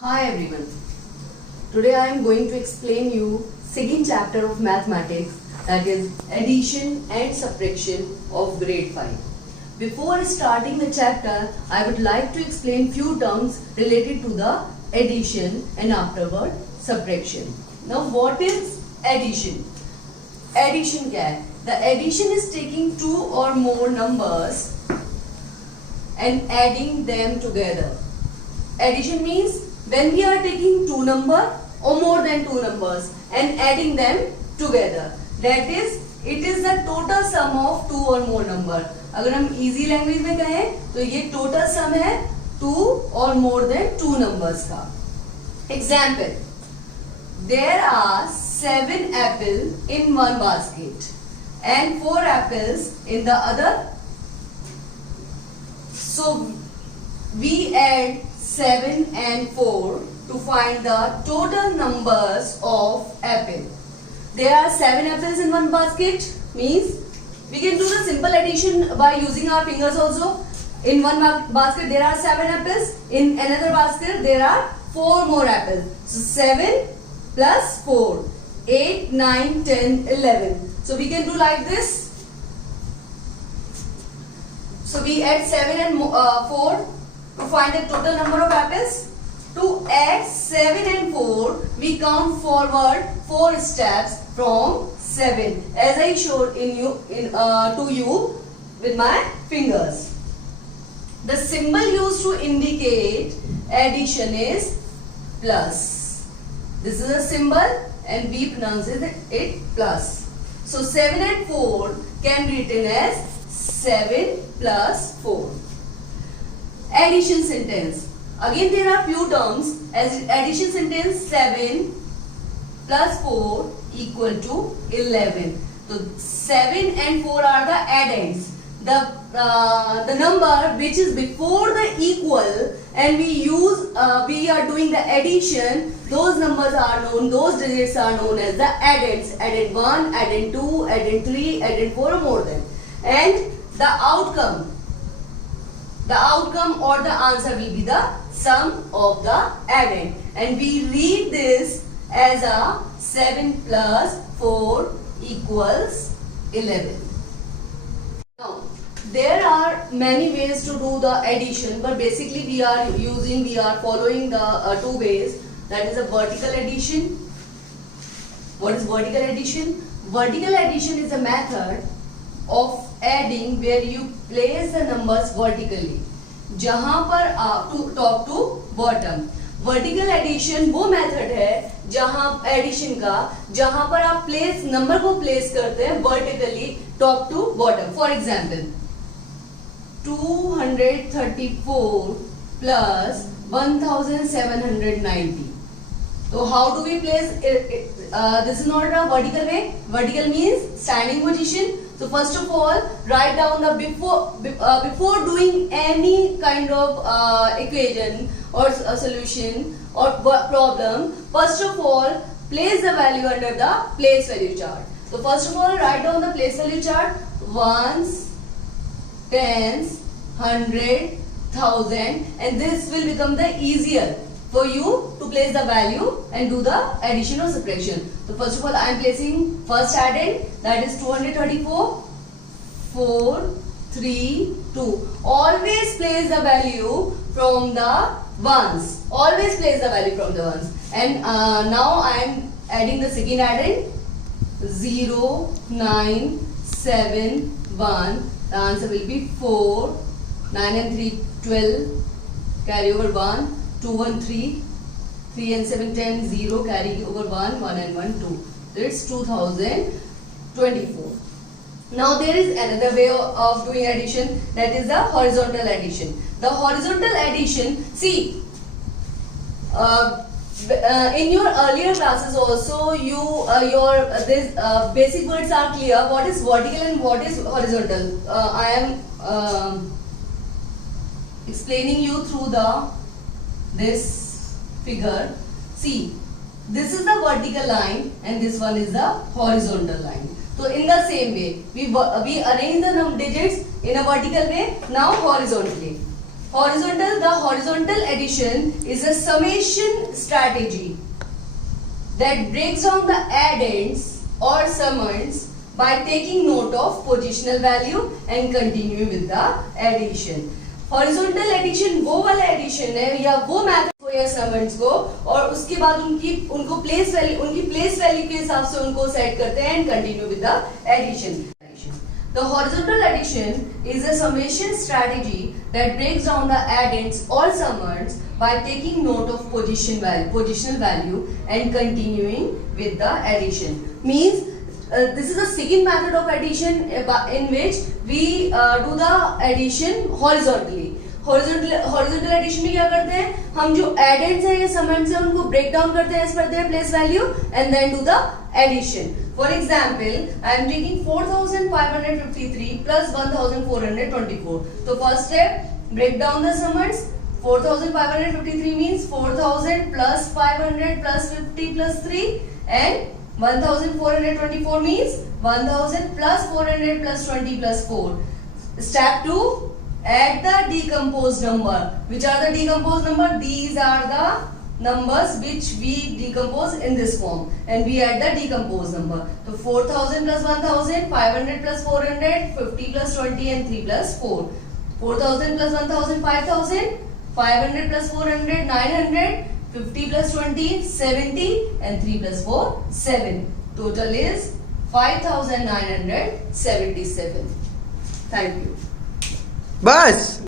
Hi everyone. Today I am going to explain you second chapter of mathematics, that is addition and subtraction of grade 5. Before starting the chapter, I would like to explain few terms related to the addition and afterward subtraction. Now what is addition? Addition क्या है? The addition is taking two or more numbers and adding them together. Addition means when we are taking two number or more than two numbers and adding them together. That is, it is the total sum of two or more number. अगर हम easy language में कहें तो ये total sum है two or more than two numbers का. Example: there are 7 apples in one basket and 4 apples in the other. So we add 7 and 4 to find the total numbers of apple. There are 7 apples in one basket, means we can do the simple addition by using our fingers also. In one basket there are 7 apples, in another basket there are 4 more apples. So 7 plus 4, 8, 9, 10, 11. So we can do like this. So we add 7 and 4 to find the total number of apples. To add 7 and 4, we count forward 4 steps from 7, as I showed to you with my fingers. The symbol used to indicate addition is plus. This is a symbol and we pronounce it plus. So 7 and 4 can be written as 7 plus 4. Addition sentence. Again there are few terms as addition sentence. 7 plus 4 equal to 11. So 7 and 4 are the addends. The number which is before the equal and we are doing the addition, those numbers are known, those digits are known as the addends. Addend 1, addend 2, addend 3, addend 4 or more than. And the outcome or the answer will be the sum of the addend, and we read this as a 7 plus 4 equals 11. Now there are many ways to do the addition, but basically we are following the two ways, that is a vertical addition. What is vertical addition? Vertical addition is a method of adding where you place the numbers vertically, जहां पर आप top to bottom. Vertical addition वो method है जहां पर आप number को place करते हैं vertically top to bottom. For example 234 plus 1790. So how do we place it? This is not a vertical way. Vertical means standing position. So first of all, write down the before doing any kind of equation or a solution or problem. First of all, place the value under the place value chart. So first of all, write down the place value chart: ones, tens, hundred, thousand, and this will become the easier for you to place the value and do the addition or subtraction. So first of all, I am placing first addend, that is 234, 4, 3, 2. Always place the value from the ones. Always place the value from the ones. And now I am adding the second addend, 0, 9, 7, 1. The answer will be 4, 9 and 3, 12, carry over 1. 2, 1, 3, 3 and 7, 10, 0, carry over 1, 1 and 1, 2. So it's 2024. Now there is another way of doing addition, that is the horizontal addition. The horizontal addition, see, in your earlier classes also, these basic words are clear. What is vertical and what is horizontal? I am explaining you through this figure. See, this is the vertical line and this one is the horizontal line. So in the same way, we arrange the digits in a vertical way, now horizontally. The horizontal addition is a summation strategy that breaks down the addends or summands by taking note of positional value and continuing with the addition. Horizontal addition वो वाला addition है या वो method को या summands को और उसके बाद उनको place value के हिसाब से उनको set करते हैं and continue with the addition. The horizontal addition is a summation strategy that breaks down the addends or summands by taking note of positional value and continuing with the addition. Means this is the second method of addition in which we do the addition horizontally. Horizontal addition में क्या करते हैं हम जो addends है या summands है उनको break down करते हैं as per their place value and then do the addition. For example, I am taking 4553 plus 1424. So first step, break down the summands. 4553 means 4000 plus 500 plus 50 plus 3 and 1424 means 1000 plus 400 plus 20 plus 4. Step 2, add the decomposed number. Which are the decomposed number? These are the numbers which we decompose in this form and we add the decomposed number. So 4000 plus 1000, 500 plus 400, 50 plus 20 and 3 plus 4. 4000 plus 1000, 5000, 500 plus 400, 900, 50 plus 20, 70 and 3 plus 4, 7. Total is 5977. Thank you. बस